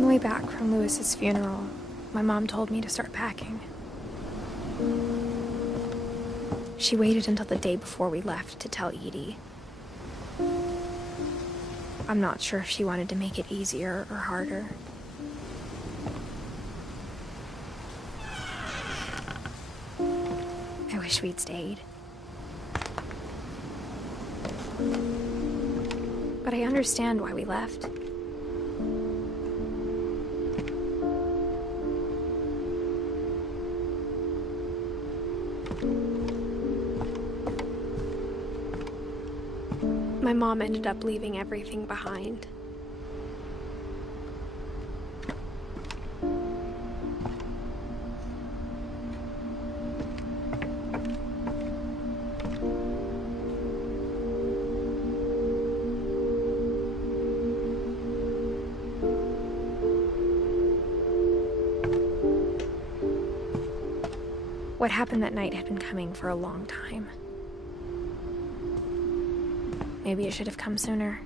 On the way back from Lewis's funeral, my mom told me to start packing. She waited until the day before we left to tell Edie. I'm not sure if she wanted to make it easier or harder. I wish we'd stayed. But I understand why we left. My mom ended up leaving everything behind. What happened that night had been coming for a long time. Maybe it should have come sooner.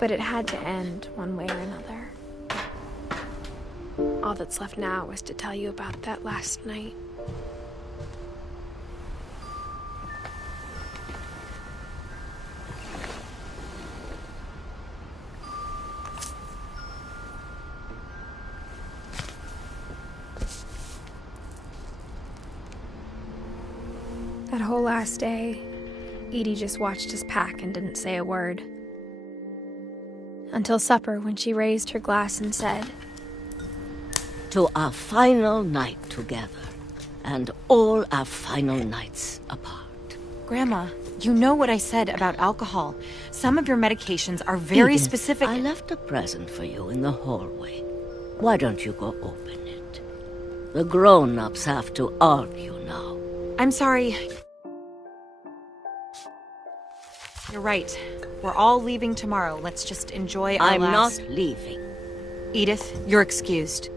But it had to end one way or another. All that's left now is to tell you about that last night. That whole last day, Edie just watched us pack and didn't say a word. Until supper, when she raised her glass and said, "To our final night together, and all our final nights apart." Grandma, you know what I said about alcohol. Some of your medications are very Edith, specific. I left a present for you in the hallway. Why don't you go open it? The grown-ups have to argue now. I'm sorry. You're right. We're all leaving tomorrow. Let's just enjoy our I'm last... not leaving. Edith, you're excused.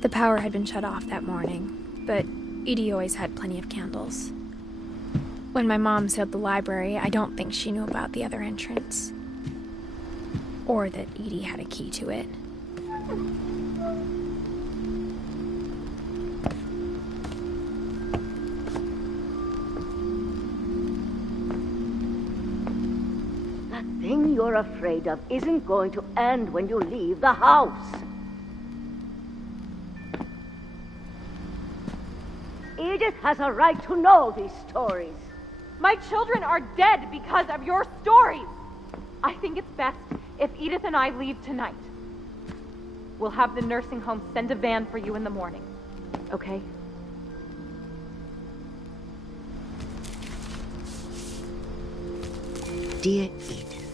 The power had been shut off that morning, but Edie always had plenty of candles. When my mom sealed the library, I don't think she knew about the other entrance. Or that Edie had a key to it. That thing you're afraid of isn't going to end when you leave the house. Edith has a right to know these stories. My children are dead because of your stories. I think it's best if Edith and I leave tonight. We'll have the nursing home send a van for you in the morning, okay? Dear Edith,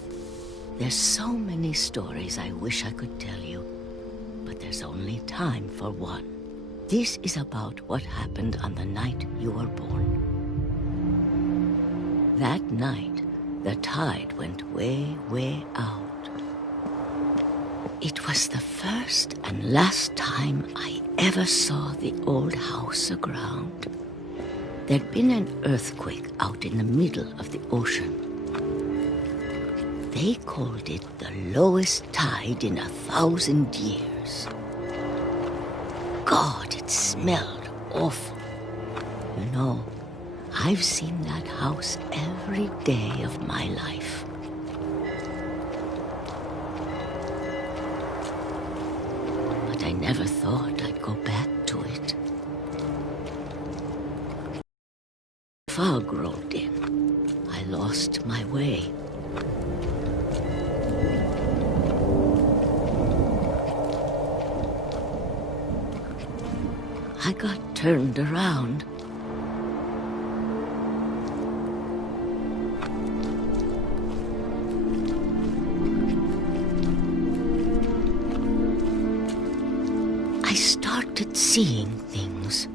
there's so many stories I wish I could tell you, but there's only time for one. This is about what happened on the night you were born. That night, the tide went way, way out. It was the first and last time I ever saw the old house aground. There'd been an earthquake out in the middle of the ocean. They called it the lowest tide in 1,000 years. God, it smelled awful. You know, I've seen that house every day of my life. But I never thought I'd go back to it. Fog rolled in. I lost my way. I got turned around. I started seeing things.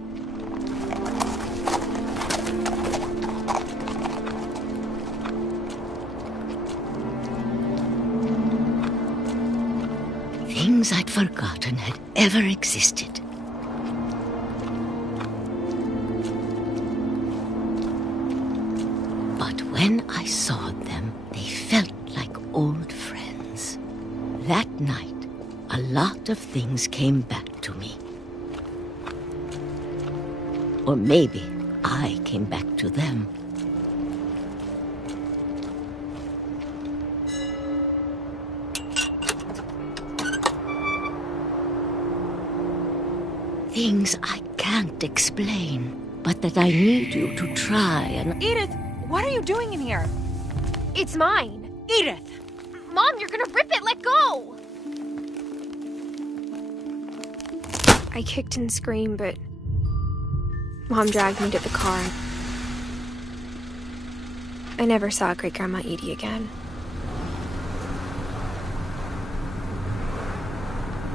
forgotten had ever existed. But when I saw them, they felt like old friends. That night, a lot of things came back to me. Or maybe I came back to them. Things I can't explain, but that I need you to try and... Edith, what are you doing in here? It's mine. Edith! Mom, you're gonna rip it! Let go! I kicked and screamed, but Mom dragged me to the car. I never saw Great-Grandma Edie again.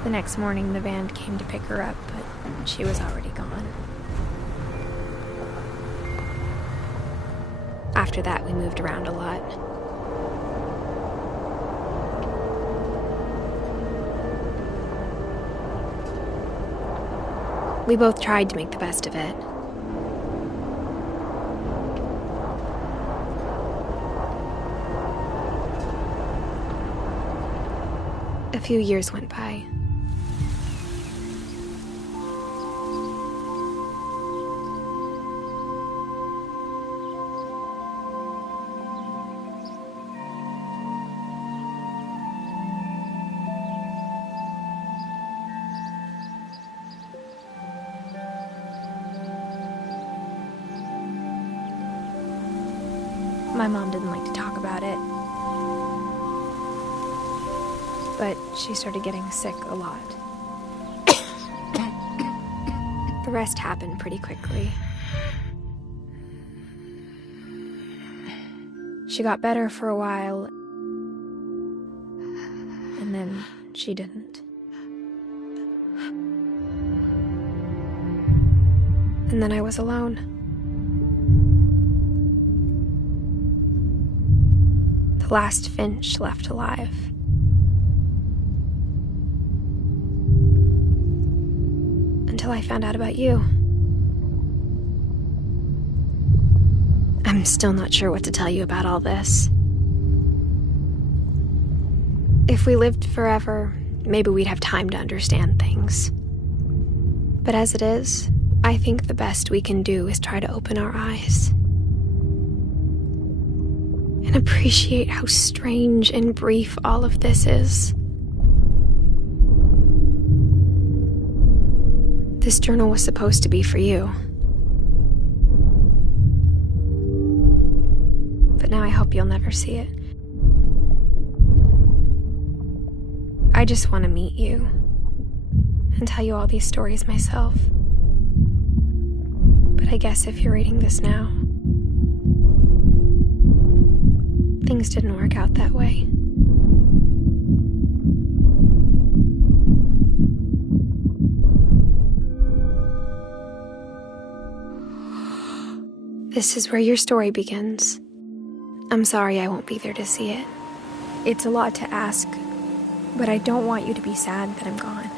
The next morning, the van came to pick her up, but she was already gone. After that, we moved around a lot. We both tried to make the best of it. A few years went by. My mom didn't like to talk about it, but she started getting sick a lot. The rest happened pretty quickly. She got better for a while, and then she didn't. And then I was alone. The last Finch left alive. Until I found out about you. I'm still not sure what to tell you about all this. If we lived forever, maybe we'd have time to understand things. But as it is, I think the best we can do is try to open our eyes. And appreciate how strange and brief all of this is. This journal was supposed to be for you. But now I hope you'll never see it. I just want to meet you and tell you all these stories myself. But I guess if you're reading this now, things didn't work out that way. This is where your story begins. I'm sorry I won't be there to see it. It's a lot to ask, but I don't want you to be sad that I'm gone.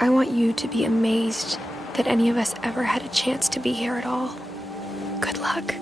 I want you to be amazed that any of us ever had a chance to be here at all. Good luck.